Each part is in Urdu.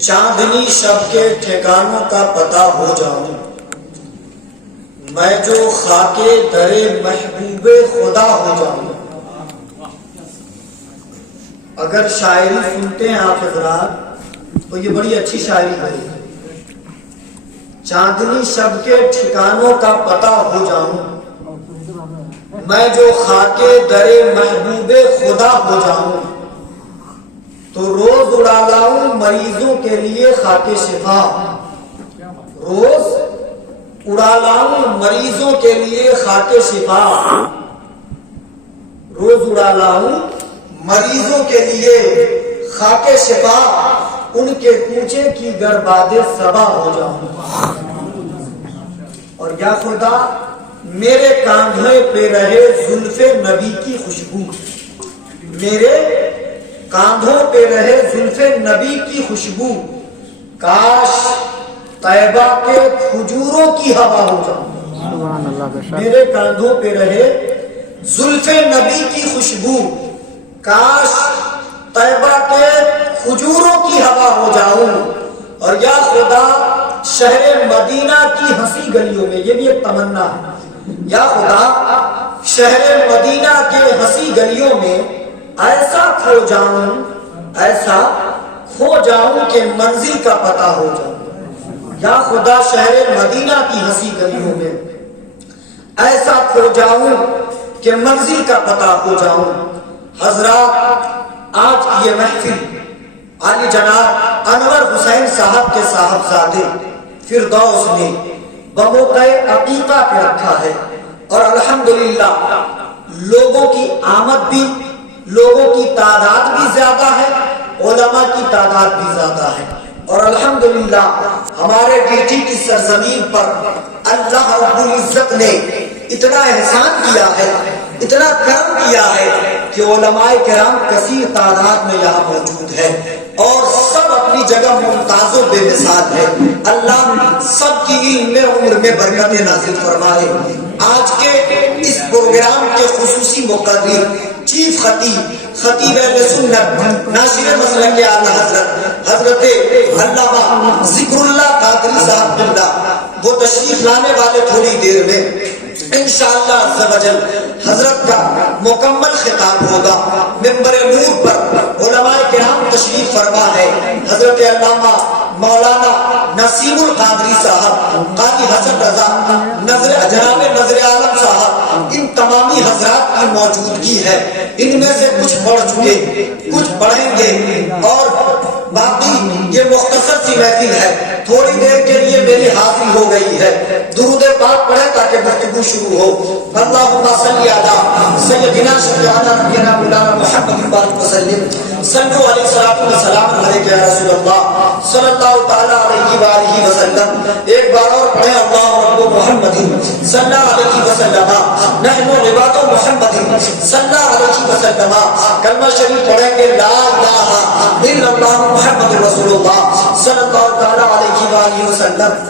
چاندنی شب کے ٹھکانوں کا پتہ ہو جاؤں، میں جو خاکے درے محبوب خدا ہو جاؤں۔ اگر شاعری سنتے ہیں آپ حضرات تو یہ بڑی اچھی شاعری ہے۔ چاندنی شب کے ٹھکانوں کا پتہ ہو جاؤں، میں جو خاکے درے محبوب خدا ہو جاؤں، تو روز اڑا لاؤں مریضوں کے لیے خاک شفا، روز اڑا لاؤں مریضوں کے لیے خاک شفا، روز اڑا لاؤں مریضوں کے لیے خاک شفا، ان کے کوچے کی گرباد صبا ہو جاؤں۔ اور یا خدا میرے کاندھے پہ رہے زلف نبی کی خوشبو، میرے کاندھوں پہ رہے زلف نبی کی خوشبو، کاش طیبہ کے کھجوروں کی ہوا ہو جاؤں۔ میرے کاندھوں پہ رہے زلف نبی کی خوشبو، کاش طیبہ کے کھجوروں کی ہوا ہو جاؤں۔ اور یا خدا شہر مدینہ کی ہنسی گلیوں میں، یہ بھی ایک تمنا ہے، یا خدا شہر مدینہ کے ہنسی گلیوں میں ایسا کھو جاؤں، ایسا کھو جاؤں کہ منزل کا پتہ ہو جاؤں۔ یا خدا شہر مدینہ کی ہنسی گلیوں میں ایسا کھو جاؤں کہ منزل کا پتہ ہو جاؤں۔ حضرات آج کی یہ محفل علی جناب انور حسین صاحب کے صاحبزادے فردوس نے بموقع عقیقہ پہ رکھا ہے، اور الحمدللہ لوگوں کی آمد بھی، لوگوں کی تعداد بھی زیادہ ہے، علماء کی تعداد بھی زیادہ ہے، اور الحمدللہ ہمارے بیٹی کی سرزمین پر اللہ رب العزت نے اتنا احسان کیا ہے، اتنا کرم کیا ہے کہ علماء کرام کثیر تعداد میں یہاں موجود ہے، اور سب اپنی جگہ ممتاز و بے مثال ہے۔ اللہ سب کی علم میں عمر میں برکت نازل فرمائے۔ آج کے اس پروگرام کے خصوصی مقرر چیف خطیب اہل سنت ناشر مسلک اعلی حضرت علامہ ذکر اللہ قادری صاحب قبلہ وہ تشریف لانے والے تھوڑی دیر میں انشاءاللہ عز و جل حضرت کا مکمل خطاب ہوگا۔ منبر نور پر علماء کرام تشریف فرما ہے، حضرت علامہ مولانا نسیم القادری صاحب، قاضی حسن رضا، جناب نظر عالم صاحب، ان تمامی حضرات کی موجودگی ہے۔ ان میں سے کچھ پڑھ چکے، کچھ پڑھیں گے، اور باقی یہ مختصر سی محفل ہے، تھوڑی دیر کے لیے میری حاضری ہو گئی ہے۔ درود پاک پڑھیں تاکہ گفتگو شروع ہو۔ اللہم صلی علی سیدنا شفیعنا نبینا مولانا محمد بارک وسلم، صلو علیہ الصلوۃ والسلام علیک یا رسول اللہ صلی اللہ تعالی علیہ وآلہ وسلم۔ ایک بار اور پڑھیں، اللہ رب محمد صلی اللہ علیہ وسلم، نحن عباد محمد صلی اللہ علیہ وسلم۔ کلمہ شریف پڑھیں گے، لا الہ الا اللہ محمد رسول اللہ صلی اللہ تعالی علیہ وآلہ وسلم۔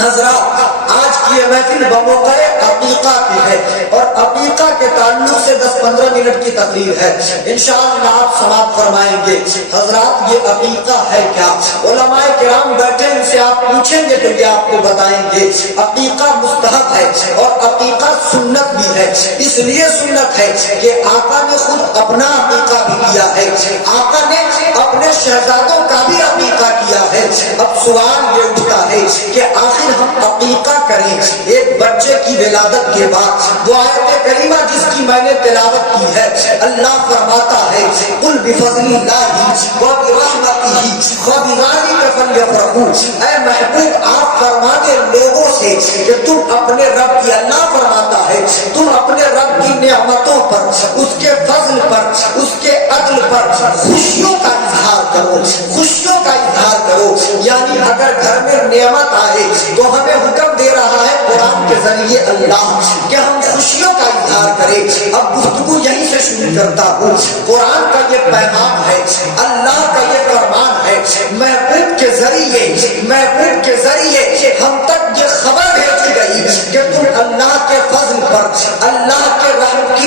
حضرات آج کی یہ محفل بموقع عقیقہ کی ہے، اور عقیقہ کے تعلق سے 10-15 منٹ کی تقریر ہے، انشاءاللہ آپ سماعت فرمائیں گے۔ حضرات یہ عقیقہ ہے کیا؟ علماء کرام بیٹھے، ان سے آپ پوچھیں گے تو یہ آپ کو بتائیں گے۔ عقیقہ مستحب ہے اور عقیقہ سنت بھی ہے۔ اس لیے سنت ہے کہ آقا نے خود اپنا عقیقہ بھی کیا ہے، آقا نے اپنے شہزادوں کا بھی عقیقہ کیا ہے۔ اب سوال یہ اٹھتا ہے کہ آخر ہم عقیقہ کریں ایک بچے کی ولادت کے بعد۔ وہ آیت کریمہ جس کی میں نے تلاوت کی ہے، اللہ فرماتا ہے قل بفضل اللہ وبرحمتہ فبذلک فلیفرحوا۔ اے محبوب آپ فرما دے لوگوں سے کہ تم اپنے رب کی، اللہ فرماتا ہے تم اپنے رب کی نعمتوں پر، اس کے فضل پر، اس کے عدل پر خوشیوں کا اظہار کرو، خوشیوں کا اظہار کرو۔ یعنی اگر گھر میں نعمت آئے تو ہمیں حکم دے رہا ہے قرآن کے ذریعے اللہ کہ ہم خوشیوں کا اظہار کریں۔ اب گفتگو یہیں سے شروع کرتا ہوں۔ قرآن کا یہ پیغام ہے، اللہ کا یہ فرمان ہے، محبوب کے ذریعے ہم تک یہ خبر بھیجی گئی کہ تم اللہ کے فضل پر، اللہ کے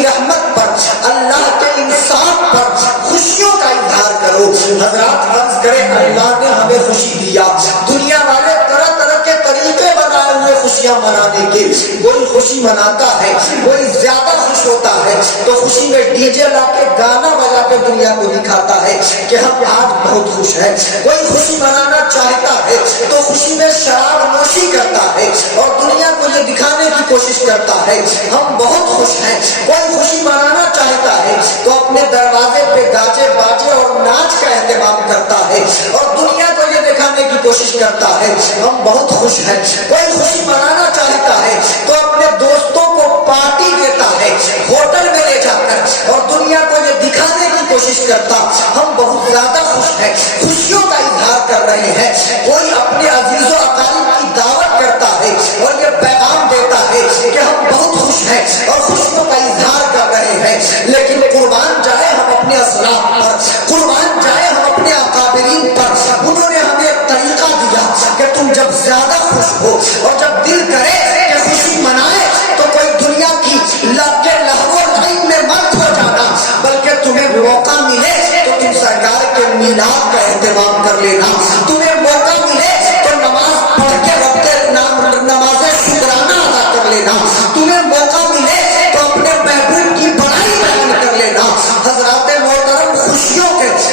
رحمت پر، اللہ کے انصاف پر خوشیوں کا اظہار کرو۔ حضرات فرض کریں اللہ نے ہمیں ہمیں خوشی دیا. دنیا والے طرح طرح کے طریقے بنائے ہوئے خوشیاں منانے کے. کوئی خوشی مناتا ہے, کوئی زیادہ خوش ہوتا ہے تو خوشی میں ڈی جے لا کے گانا بجا کے دنیا کو دکھاتا ہے کہ ہم آج بہت خوش ہیں. کوئی خوشی منانا چاہتا ہے تو خوشی میں شراب نوشی کرتا ہے اور دنیا کو یہ دکھانے کی کوشش کرتا ہے ہم بہت خوش ہیں. کوئی خوشی منانا چاہتا ہے تو اپنے دروازے پہ گاجے باجے اور ناچ کا اہتمام کرتا ہے اور دنیا کو یہ دکھانے کی کوشش کرتا ہے ہم بہت خوش ہیں. کوئی خوشی منانا چاہتا ہے تو اپنے دوستوں کو پارٹی دیتا ہے ہوٹل میں لے جا کر اور دنیا کو یہ دکھانے کی کوشش کرتا ہم بہت زیادہ خوش ہیں. خوشیوں کا اظہار کر رہے ہیں. کوئی اپنے عزیز و اقارب کی دعوت کرتا ہے اور یہ پیغام دیتا ہے کہ ہم بہت خوش ہیں اور خوشیوں کا اظہار کر رہے ہیں. لیکن قربان جائے ہم اپنے اسلاف پر, قربان جائے ہم اپنے اکابرین پر. انہوں نے ہمیں ایک طریقہ دیا کہ تم جب زیادہ خوش ہو اور جب دل کرے کہ خوشی منائے تو کوئی دنیا کی لہو و نعیم میں مت ہو جانا, بلکہ تمہیں موقع ملے تو تم سرکار کے میلاد کا اہتمام کر لینا. تمہیں موقع ملے تو نماز پڑھ کے وقت نماز شکرانہ ادا کر لینا. تمہیں موقع ملے تو اپنے محبوب کی بڑائی بیان کر لینا. حضرات محترم,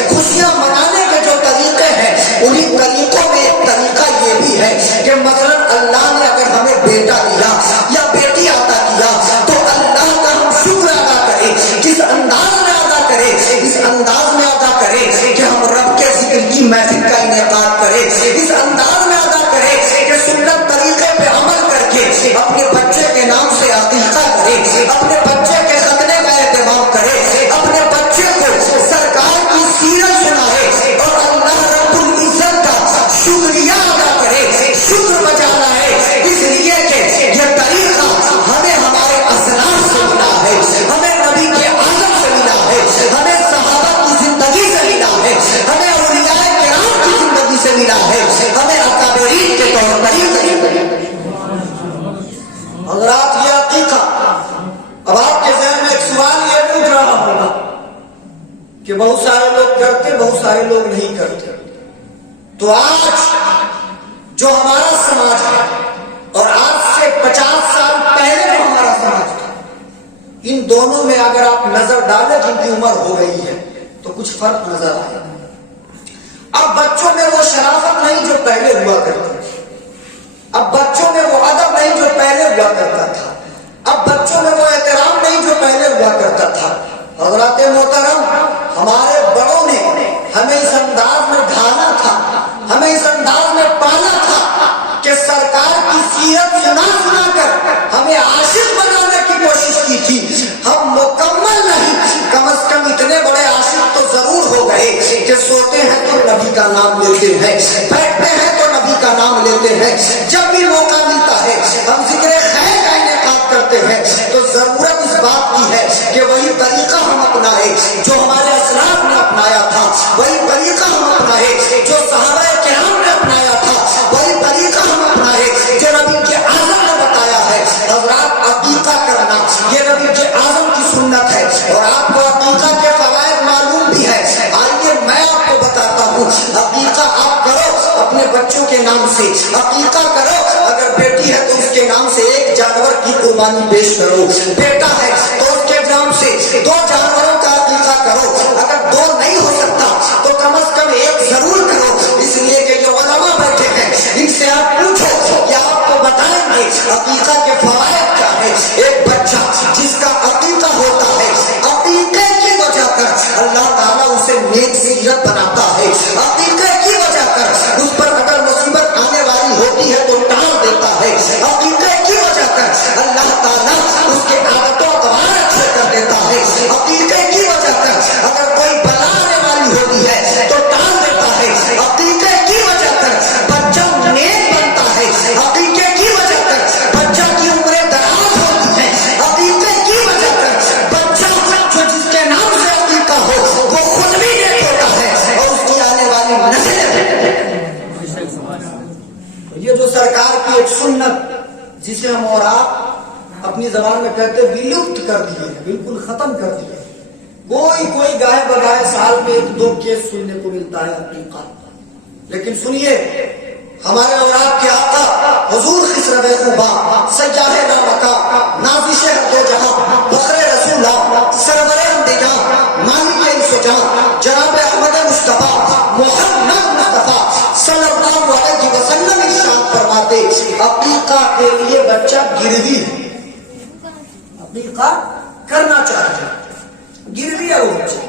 خوشیاں منانے کے جو طریقے ہیں انہی طریقوں میں ایک طریقہ یہ بھی ہے کہ مثلا اللہ نے اگر ہمیں بیٹا دیا یا بیٹی عطا کیا تو اللہ کا ہم شکر ادا کریں. کس انداز میں ادا کریں؟ اس انداز میں ادا کریں کہ ہم رب کے ذکر کی محفل کا انعقاد کریں. اس انداز میں ادا کریں کہ سنت طریقے پہ عمل کر کے اپنے بچے کے نام سے عقیقہ کریں, اپنے بچے کے ختنے کا اہتمام کریں, اپنے بچے کو سرکار کی سیرت سنائے اور اللہ رب العزت کا شکریہ ادا کرے. شکر بجانا ہے اس لیے کہ یہ طریقہ ہمیں ہمارے اسلاف سے ملا ہے, ہمیں نبی کے اعظم سے ملا ہے, ہمیں صحابہ کی زندگی سے ملا ہے, ہمیں اولیاء کرام کی زندگی سے ملا ہے, ہمیں اکابرین کے طور طریقے. حضرات یہ عقیقہ, اب آپ کے ذہن میں ایک سوال یہ پوچھ رہا ہوگا کہ بہت سارے لوگ کرتے, بہت سارے لوگ نہیں کرتے. تو آج جو ہمارا سماج ہے اور آج سے 50 سال پہلے جو ہمارا سماج تھا, ان دونوں میں اگر آپ نظر ڈالیں جن کی عمر ہو گئی ہے تو کچھ فرق نظر آئے. اب بچوں میں وہ شرافت نہیں جو پہلے ہوا کرتی تھی, اب بچوں میں وہ ادب نہیں جو پہلے ہوا کرتا تھا, اب بچوں میں وہ احترام نہیں جو پہلے ہوا کرتا تھا. حضرات محترم, ہمارے بڑوں نے ہمیں اس انداز میں ڈھالا تھا, ہمیں اس انداز میں پالا تھا کہ سرکار کی سیرت سنا کر ہمیں عاشق بنانے کی کوشش کی تھی. ہم مکمل نہیں, کم از کم اتنے بڑے عاشق تو ضرور ہو گئے کہ سوتے ہیں تو نبی کا نام لیتے ہیں, بیٹھتے ہیں تو نبی کا نام لیتے ہیں, جب بھی موقع ملتا ہے ہم ذکر خیر کا انعقاد کرتے ہیں. تو ضرورت اس بات کی ہے کہ وہی طریقہ ہم اپنائیں جو ہمارے اسلاف نے اپنایا تھا, وہی طریقہ ہم اپنائیں جو صحابہ کرام نے اپنایا تھا, وہی طریقہ ہم اپنائیں جو نبی کے اعظم نے بتایا ہے. حضرات, عقیقہ کرنا یہ نبی کے اعظم کی سنت ہے اور آپ کو عقیقہ کے فوائد معلوم بھی ہے. آئیے میں آپ کو بتاتا ہوں. عقیقہ آپ کرو اپنے بچوں کے نام سے, عقیقہ کرو اگر بیٹی ہے تو اس کے نام سے ایک جانور کی قربانی پیش کرو, بیٹا ہے تو اس کے نام سے 2 جانوروں کا عقیقہ کرو, اگر 2 نہیں ہو سکتا تو کم از کم ایک ضرور کرو. اس لیے کہ جو علماء بیٹھے ہیں ان سے آپ پوچھو کہ آپ کو بتائیں گے عقیقہ کے فوائد کیا ہے. ایک بچہ جس کا عقیقہ ہوتا ہے, عقیقے کی وجہ کر اللہ تعالیٰ اسے نیک سیرت بناتا ہے. عقیقے کی وجہ کر اس پر اگر مصیبت آنے والی ہوتی ہے تو ٹال دیتا ہے. عقیقے کی وجہ کر اللہ تعالیٰ اس کے عادتوں اطوار اچھے کر دیتا ہے. عقیقے کی وجہ کر اگر کوئی بلا آنے والی ہوتی ہے تو ٹال دیتا ہے. عقیقے کی وجہ کر بچہ نیک بنتا ہے. عقیقے کی وجہ کر بچہ کی عمریں دراز ہوتی ہے. عقیقے کی وجہ کر بچہ جو جس کے نام سے عقیقہ ہو وہ خود بھی نیک ہوتا ہے اور اس کی آنے والی نسلیں. یہ جو سرکار کی ایک سنت جسے ہم اور آپ اپنی زبان میں کہتے ولپت کر دیے, بالکل ختم کر دیے. کوئی گاہے بگاہے سال میں 1-2 کیس سننے کو ملتا ہے عقیقہ. لیکن سنیے ہمارے اور آپ کے آقا حضور خسرو خوبا سیاح نامکا نازش ہر دو جہاں فخر رسول اللہ سرور انبیاء مالک انسجاں جناب احمد مصطفیٰ محمد مصطفیٰ صلی اللہ علیہ وسلم ارشاد فرماتے عقیقہ کے لیے بچہ گروی عقیقہ کرنا چاہتا گروی ہے وہ بچہ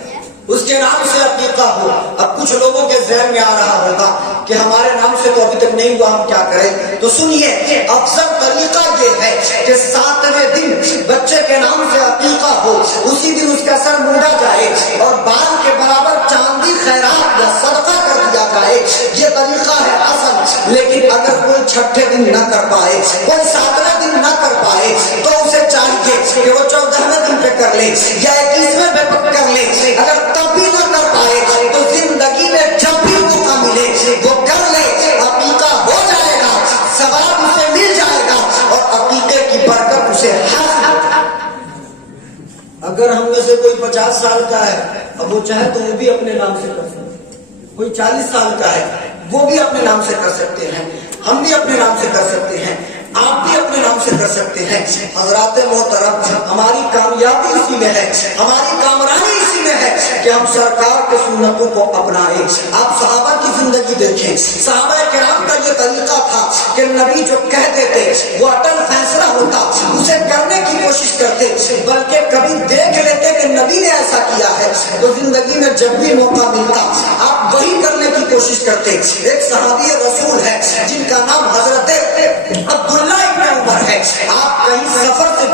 اس کے نام سے عقیقہ ہو. اب کچھ لوگوں کے ذہن میں آ رہا ہوگا کہ ہمارے نام سے تو ابھی تک نہیں ہوا ہم کیا کریں. تو سنیے افضل طریقہ یہ ہے کہ 7ویں دن بچے کے نام سے عقیقہ ہو, اسی دن اس کا سر مونڈا جائے اور بال کے برابر چاندی خیرات یا صدقہ کر دیا جائے. یہ طریقہ ہے اصل. لیکن اگر کوئی 6ٹھے دن نہ کر پائے, کوئی 7واں دن نہ کر پائے, تو اسے چاہیے کہ وہ 14ویں دن پہ کر لے یا 21ویں پہ کر لے. اگر تب بھی نہ کر پائے تو زندگی میں جب بھی موقع ملے وہ کر لے, عقیقہ ہو جائے گا, ثواب اسے مل جائے گا اور عقیقے کی برکت اسے حاصل ہو جائے گا. اگر ہم میں سے کوئی 50 سال کا ہے, اب وہ چاہے تو وہ بھی اپنے نام سے کر سکتے ہیں. کوئی 40 سال کا ہے وہ بھی اپنے نام سے کر سکتے ہیں, ہم بھی اپنے نام سے کر سکتے ہیں, آپ بھی اپنے نام سے کر سکتے ہیں. حضرات محترم, ہماری کامیابی اسی میں ہے, ہماری کامرانی اسی میں ہے کہ ہم سرکار کے سنتوں کو اپنائیں. آپ صحابہ کی زندگی دیکھیں, صحابہ کرام کا یہ طریقہ تھا کہ نبی جو کہہ دیتے وہ اٹل فیصلہ ہوتا, اسے کرنے کی کوشش کرتے, بلکہ کبھی دیکھ لیتے کہ نبی نے ایسا کیا ہے تو زندگی میں جب بھی موقع ملتا آپ وہی کرنے کی کوشش کرتے. ایک صحابی رسول ہے جن کا نام حضرت عبداللہ ابن عمر ہے. آپ کہیں سفر سے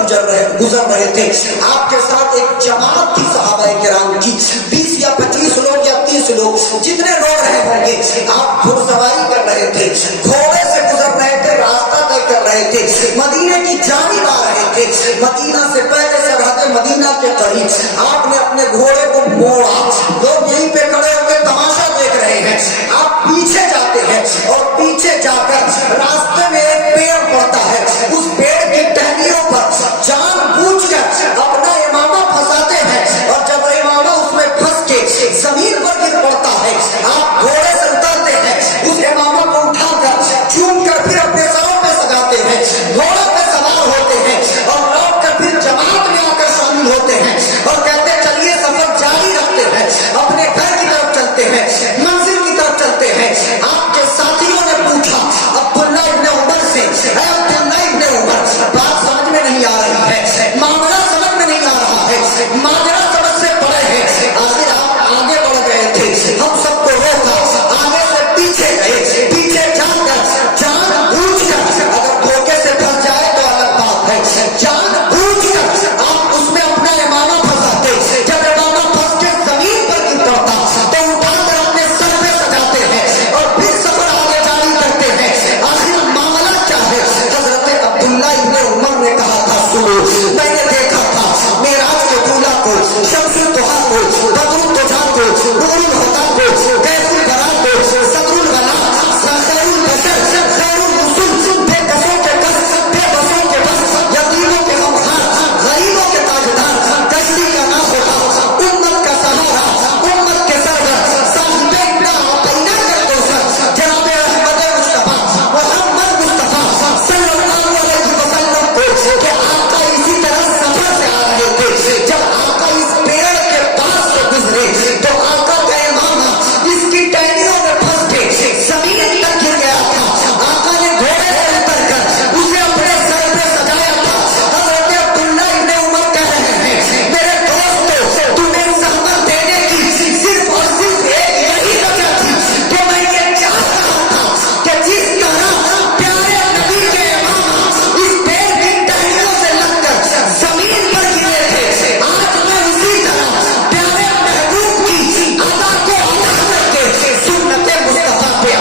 گزر رہے تھے, آپ کے ساتھ ایک جماعت تھی صحابہ کرام کی, 20 یا 25 لوگ یا 30 لوگ جتنے لوگ رہے ہوں گے. آپ گھڑ سواری کر رہے تھے, گھوڑے سے گزر رہے تھے, راستہ طے کر رہے تھے, مدینے کی جانب آ رہے تھے. مدینہ سے پہلے سرحد مدینہ کے قریب آپ نے اپنے گھوڑے کو موڑا, لوگ یہیں پہ کھڑے ہو کے تماشا دیکھ رہے ہیں. آپ پیچھے جاتے ہیں اور پیچھے جا کر راستے میں ایک پیڑ پڑتا ہے, اس پیڑ کی ٹہنیوں پر جان بوجھ کر اپنا امامہ پھنساتے ہیں, اور جب امامہ اس میں پھنس کے زمین پر گر پڑتا ہے آپ گھوڑے سے اترتے ہیں, اس امامہ کو اٹھا کر چوم کر پھر اپنے سروں پہ سجاتے ہیں, گھوڑے پہ سوار ہوتے ہیں اور لوٹ کر پھر جماعت میں آ کر شامل ہوتے ہیں اور کہتے ہیں چلیے سفر جاری رکھتے ہیں, اپنے گھر کی طرف چلتے ہیں, منزل کی طرف چلتے ہیں. آپ کے ساتھیوں نے پوچھا عبداللہ ابن عمر سے, اے عبداللہ ابن عمر, بات سمجھ میں نہیں آ رہی ہے, معاملہ سمجھ میں نہیں آ رہا ہے, معاملہ سمجھ سے پڑے ہیں. آگے آپ آگے بڑھ گئے تھے, ہم سب کو روکا, آگے سے پیچھے گئے, پیچھے جا کر جان بوجھ کر, اگر دھوکے سے پھنس جائے تو الگ بات ہے, جان بوجھ کر آپ اس میں اپنا امامہ پھنساتے. جب امامہ پھنس کے زمین پر گر پڑتا تو اٹھا کر اپنے سر پہ سجاتے ہیں اور پھر سفر آگے جاری کرتے ہیں. آخر معاملہ کیا ہے؟ حضرت عبداللہ ابن عمر نے کہا تھا سنو, میں نے دیکھا تھا معراج کے دولہ کو, شمس الضحیٰ کو, بدر الدجا کو, نور الہدیٰ کو, کیف البراء کو, صدر البلاء, خیر البشر, خیر الرسل, بے کسوں کے کس, بے بسوں کے بس, یتیموں کے غمخوار, غریبوں کے تاجدار, کشتی کا ناخوشا, امت کا سہارا, امت کے سرور, صاحب ابن عطیہ کے دوسر, جناب احمد مصطفیٰ محمد مصطفیٰ صلی اللہ علیہ وسلم کو, کہ آقا اسی طرح سفر سے آ رہے تھے. جب آقا اس پیڑ کے پاس سے گزرے تو آقا کا امامہ اس کی ٹہنیوں میں پھنس کے زمین تک گر گیا تھا. آقا نے گھوڑے سے اتر کر اسے اپنے سر پہ سجایا تھا. حضرت عبداللہ ابن عمر کہہ رہے ہیں میرے دوستو, تمہیں زحمت دینے کی صرف اور صرف ایک یہی وجہ تھی کہ میں یہ چاہ رہا تھا کہ جس طرح پیارے نبی کے امامہ اس پیڑ کی ٹہنیوں سے لگ کر زمین پر گرے تھے, آج میں اسی طرح پیارے محبوب کی ادا کو ادا کر کے سنت مصطفیٰ پہ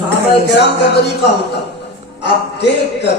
صحابہ کرام کا طریقہ ہوتا, آپ دیکھ کر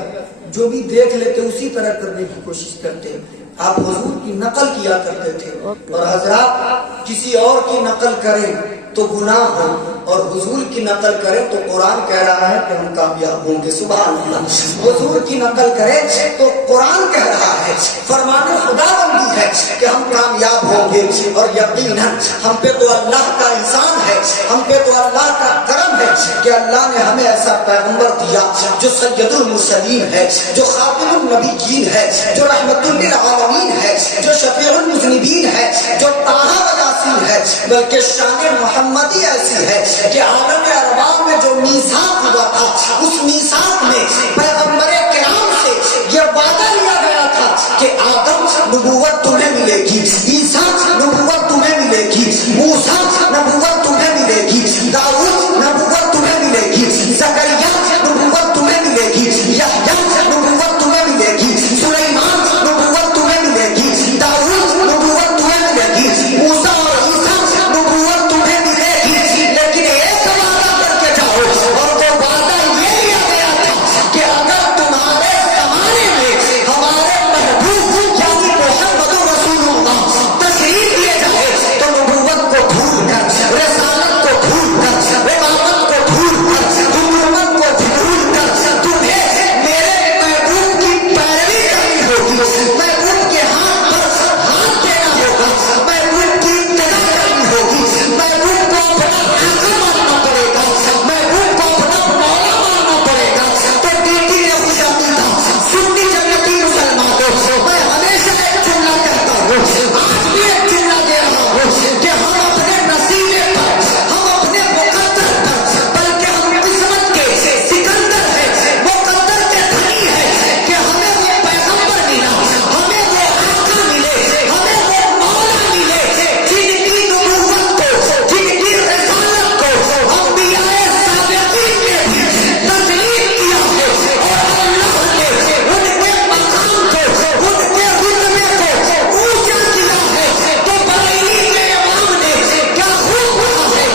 جو بھی دیکھ لیتے اسی طرح کرنے کی کوشش کرتے. آپ حضور کی نقل کیا کرتے تھے, اور حضرات کسی اور کی نقل کریں تو گناہ ہو, اور حضور کی نقل کریں تو قرآن کہہ رہا ہے کہ ہم کامیاب ہوں گے. سبحان اللہ. حضور کی نقل کریں تو قرآن کہہ رہا ہے، فرمان خدا بندی ہے کہ ہم کامیاب ہوں گے. اور یقیناً ہم پہ تو اللہ کا احسان ہے، ہم پہ تو اللہ کا کرم ہے کہ اللہ نے ہمیں ایسا پیغمبر دیا جو سید المرسلین ہے، جو خاتم النبیین ہے، جو رحمت للعالمین ہے، جو شفیع المذنبین ہے، جو طٰہٰ و یاسین ہے. بلکہ شان محمدی ایسی ہے کہ عالم ارواح میں جو میثاق ہوا تھا، اس میثاق میں پیغمبر کرام سے یہ وعدہ لیا گیا تھا کہ آدم نبوت تمہیں ملے گی، عیسیٰ نبوت تمہیں ملے گی، موسیٰ نبوت تمہیں ملے گی، داؤد نبوت تمہیں ملے گی، زکریا نبوت تمہیں ملے گی، یحییٰ نبوت تمہیں ملے گی، سلیمان نبوت تمہیں ملے گی، داؤد نبوت تمہیں ملے گی، موسیٰ اور عیسیٰ نبوت تمہیں ملے گی. لیکن ایک وعدہ کر کے جاؤ، اور وہ وعدہ یہ لیا گیا تھا کہ اگر تمہارے زمانے میں ہمارے محبوب یعنی محمد رسول اللہ تشریف لے جائے تو نبوت کو بھول کر، رسالت کو بھول کر، امامت کو بھول کر، حکومت کو بھول کر تمہیں میرے محبوب کی پیروی کرنی ہوگی، محبوب کے ہاتھ پر ہاتھ دینا ہوگا، محبوب کی اتباع کرنی ہوگی، محبوب کو اپنا آقا ماننا پڑے گا، محبوب کو اپنا مولا ماننا پڑے گا. تو ڈیٹی نے خوش عقیدہ سنی جنتی مسلمانوں، میں ہمیشہ ایک جملہ کہتا ہوں، آج بھی ایک جملہ دے رہا ہوں کہ ہم اپنے نصیبے پر، ہم اپنے مقدر پر، بلکہ ہم قسمت کے سکندر ہیں، مقدر کے دھنی ہیں کہ ہمیں وہ پیغمبر ملا، ہمیں وہ آقا ملے، ہمیں وہ مولا ملے جن کی نبوت کو، جن کی رسالت کو انبیاء سابقین نے بھی تسلیم کیا ہے. اور اللہ نے ان کے مقام کو، ان کے رتبے کو اونچا کیا ہے. تو بریلی کے امام نے کیا خوب کہا ہے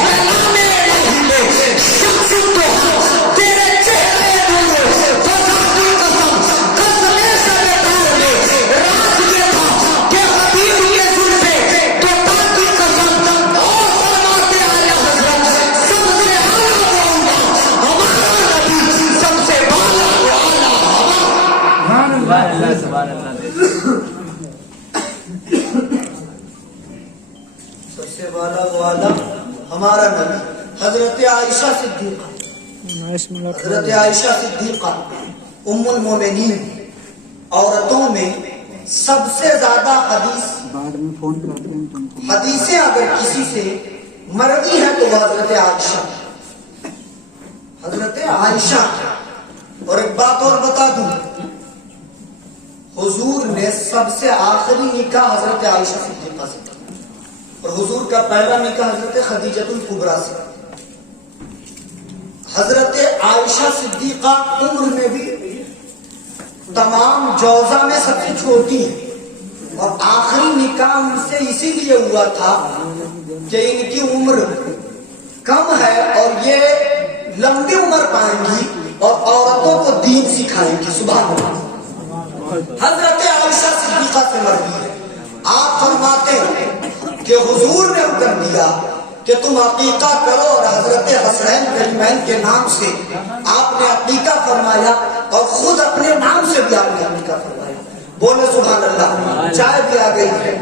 کلام الہی میں شمس الضحیٰ تیرے چہرے نور فضا کی قسم، قسم سرکار میں راز یہ تھا کہ حبیب کے زلفے توتا کی قسم. اور فرماتے اعلیٰ حضرت سب سے اعلیٰ و اولیٰ ہمارا نبی، سب سے بالا و اعلیٰ ہمارا، سب سے بالا و اعلیٰ ہمارا نبی. حضرت عائشہ صدیقہ، حضرت عائشہ صدیقہ ام المومنین، عورتوں میں سب سے زیادہ حدیثیں اگر کسی سے مروی ہے تو وہ حضرت عائشہ، حضرت عائشہ. اور ایک بات اور بتا دوں، حضور نے سب سے آخری نکاح حضرت عائشہ صدیقہ سے کیا، اور حضور کا پہلا نکاح حضرت خدیجۃ الکبریٰ سے. حضرت عائشہ صدیقہ عمر میں بھی تمام جوزہ میں سب سے چھوٹی ہے، اور آخری نکاح ان سے اسی لیے ہوا تھا کہ ان کی عمر کم ہے اور یہ لمبی عمر پائیں گی اور عورتوں کو دین سکھائیں گی. سبحان اللہ. حضرت عائشہ صدیقہ سے مروی ہے، آپ فرماتے ہیں کہ حضور نے حکم دیا کہ تم عقیقہ کرو، اور حضرت حسنین کریمین کے نام سے آپ نے عقیقہ فرمایا اور خود اپنے نام سے بھی آپ نے عقیقہ فرمایا. بولے سبحان اللہ. چائے بھی آ گئی ہے،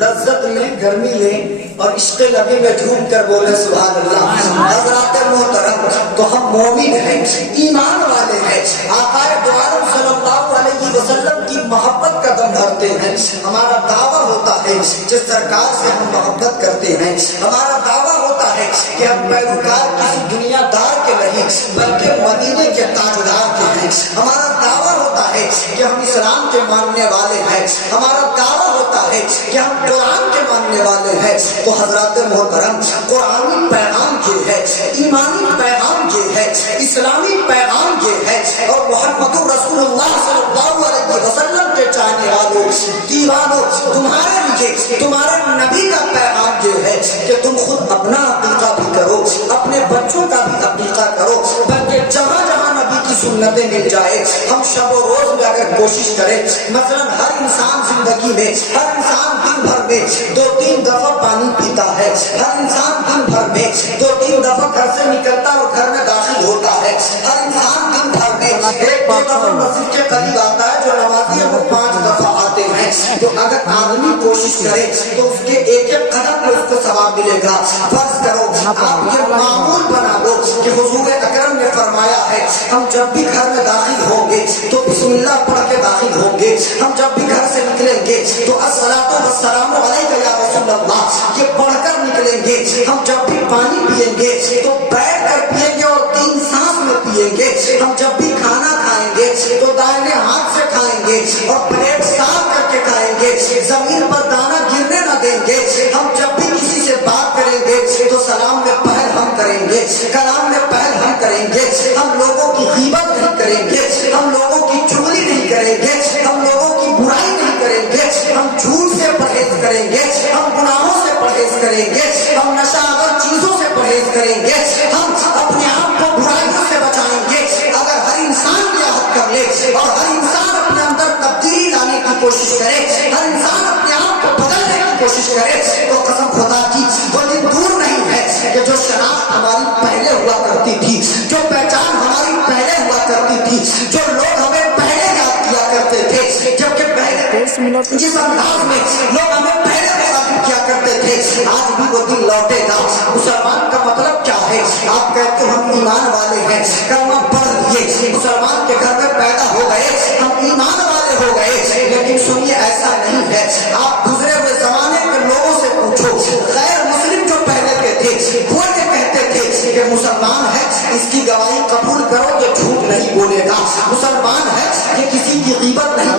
لذت لیں، گرمی لیں اور عشق نبی میں جھوم کر بولے سبحان اللہ. حضرات محترم، تو ہم مومن ہیں، ایمان والے ہیں، آقا دو عالم صلی اللہ علیہ وسلم کی محبت کا دم بھرتے ہیں. ہمارا دعویٰ ہوتا ہے جس سرکار سے ہم محبت کرتے ہیں، ہمارا دعویٰ ہوتا ہے کہ ہم پیروکار کسی دنیا دار کے نہیں بلکہ مدینے کے تاجدار کے ہیں. ہمارا دعویٰ ہوتا ہے کہ ہم اسلام کے ماننے والے ہیں، ہمارا دعویٰ ہوتا ہے کہ ہم قرآن کے ماننے والے ہیں. تو حضرات محترم، قرآنی پیغام یہ ہے، ایمانی پیغام یہ ہے، اسلامی پیغام یہ ہے. اور محمد رسول اللہ صلی اللہ علیہ وسلم کے چاہنے والوں، دیوانوں، تمہارے لیے تمہارے نبی کا پیغام یہ ہے کہ تم خود اپنا عقیقہ بھی کرو، اپنے بچوں کا بھی عقیقہ کرو، بلکہ جہاں جہاں نبی کی سنتیں مل جائے، ہم شب و روز میں اگر اگر کوشش کرے، مثلا ہر انسان زندگی میں، ہر انسان دن بھر میں 2-3 دفعہ پانی پیتا ہے، ہر انسان دن بھر میں 2-3 دفعہ گھر سے نکلتا اور گھر میں داخل ہوتا ہے، ہر انسان دن بھر میں 1-2 دفعہ مسجد کے قریب آتا ہے، جو نمازی ہے وہ 5 دفعہ آتے ہیں۔ تو اگر آدمی کوشش کرے تو اس کے ایک ایک قدم میں اس کو ثواب ملے گا۔ فرض کرو آپ یہ معمول بنا لو کہ حضور اکرم نے فرمایا ہے ہم جب بھی گھر میں داخل ہوں گے تو بسم اللہ پڑھ کے داخل ہوں گے، ہم جب بھی گھر سے نکلیں گے تو الصلاۃ والسلام علیک یا رسول اللہ یہ پڑھ کر نکلیں گے، ہم جب بھی پانی پیئیں گے تو بیٹھ کر پیئیں گے اور 3 سانس میں پیئیں گے، ہم جب بھی کھانا کھائیں گے تو دائیں ہاتھ سے کھائیں گے اور پلیٹ صاف کر کے کھائیں گے، زمین پر دانا گرنے نہ دیں گے، ہم جب بھی کسی سے بات کریں گے تو سلام میں پہل ہم کریں گے، کلام میں پہل ہم کریں گے، ہم لوگوں کی غیبت نہیں کریں گے، ہم لوگوں کی چغلی نہیں کریں گے، ہم لوگوں کی برائی نہیں کریں گے، ہم جھوٹ سے پرہیز کریں گے، ہم گناہوں سے پرہیز کریں گے، ہم نشہ آور چیزوں سے پرہیز کریں گے، ہم اپنے آپ کو برائیوں سے بچائیں گے۔ اگر ہر انسان کی عہد کر لے اور ہر انسان اپنے اندر تبدیلی لانے کی کوشش کرے، ہر انسان اپنے آپ کو بدلنے کی کوشش کرے تو قسم خدا کی وہ دن دور نہیں ہے کہ جو شناخت ہماری پہلے ہوا کرتی تھی، جو پہچان ہماری پہلے ہوا کرتی تھی، جو لوگ ہمیں پہلے یاد کیا کرتے تھے، جبکہ پہلے جس انداز میں لوگ ہمیں پہلے مخاطب کیا کرتے تھے، آج بھی وہ دن لوٹے گا۔ مسلمان کا مطلب کیا ہے؟ آپ کہتے ہم ایمان والے ہیں، کلمہ پڑھ لیے، مسلمان کے گھر میں پیدا ہو گئے، ہم ایمان والے ہو گئے، لیکن سنیے ایسا نہیں ہے۔ آپ گزرے ہوئے زمانے کے لوگوں سے پوچھو، غیر مسلم جو پہلے کے تھے وہ یہ کہتے تھے کہ مسلمان ہے اس کی گواہی قبول کرو، یہ جھوٹ نہیں بولے گا، مسلمان ہے یہ کسی کی غیبت نہیں